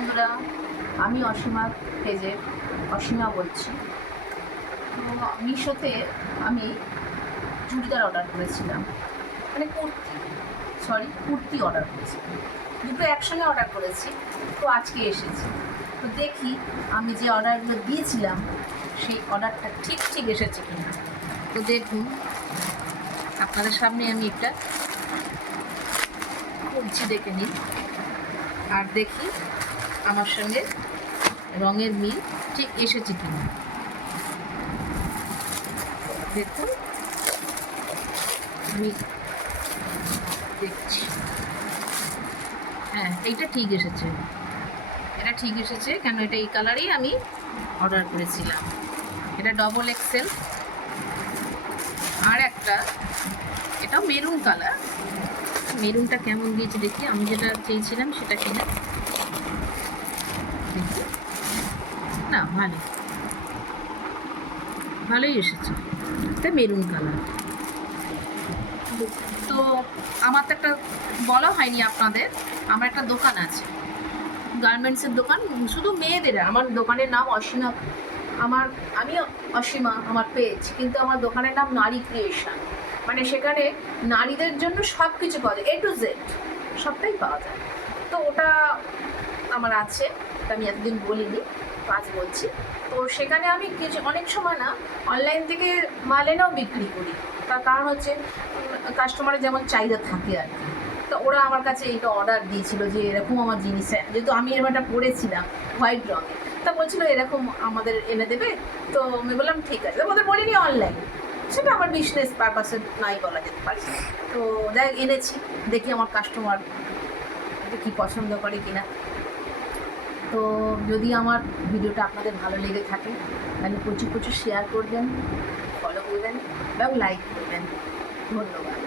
বন্ধুরা, আমি অসীমা পেজের অসীমা বলছি। তো মিশোতে আমি চুড়িদার অর্ডার করেছিলাম, মানে কুর্তি অর্ডার করেছিলাম। দুটো একসঙ্গে অর্ডার করেছি, তো আজকে এসেছে। তো দেখি আমি যে অর্ডারগুলো দিয়েছিলাম সেই অর্ডারটা ঠিক এসেছে কিনা। তো দেখুন, আপনাদের সামনে আমি একটা খুলছি, দেখে নিন আর দেখি আমার সঙ্গে রঙের মিল ঠিক এসেছে কিনা। দেখুন, আমি দেখছি, হ্যাঁ এইটা ঠিক এসেছে, এটা ঠিক এসেছে। কেন, এটা এই কালারেই আমি অর্ডার করেছিলাম। এটা ডবল এক্সেল। আর একটা, এটাও মেরুন কালার। মেরুনটা কেমন দিয়েছে দেখি, আমি যেটা চেয়েছিলাম সেটা কিনা। দেখি, না ভালোই এসেছে। এটা মেরুন কালার। তো আমার তো একটা বলা হয়নি আপনাদের, আমার একটা দোকান আছে, গার্মেন্টসের দোকান, শুধু মেয়েদের। আমার দোকানের নাম অসীমা, আমি অসীমা আমার পেজ, কিন্তু আমার দোকানের নাম নারী ক্রিয়েশন। মানে সেখানে নারীদের জন্য সব কিছু পাওয়া যায়, A to Z সবটাই পাওয়া যায়। তো ওটা আমার আছে, এটা আমি এতদিন বলিনি, আজ বলছি। তো সেখানে আমি অনেক সময় না অনলাইন থেকে মাল এনেও বিক্রি করি। তার কারণ হচ্ছে কাস্টমারের যেমন চাহিদা থাকে আর কি। তো ওরা আমার কাছে এইটা অর্ডার দিয়েছিল যে এরকম আমার জিনিস, যেহেতু আমি এরকমটা পরেছিলাম হোয়াইট রঙে, তা বলছিল এরকম আমাদের এনে দেবে। তো আমি বললাম ঠিক আছে, ওদের বলিনি অনলাইন, সেটা আমার বিজনেস পারপাসে নাই বলা যেতে পারে। তো যাই এনেছি, দেখি আমার কাস্টমার কি পছন্দ করে কিনা। তো যদি আমার ভিডিওটা আপনাদের ভালো লেগে থাকে তাহলে প্রচুর শেয়ার করবেন, ফলো করবেন এবং লাইক করবেন। ধন্যবাদ।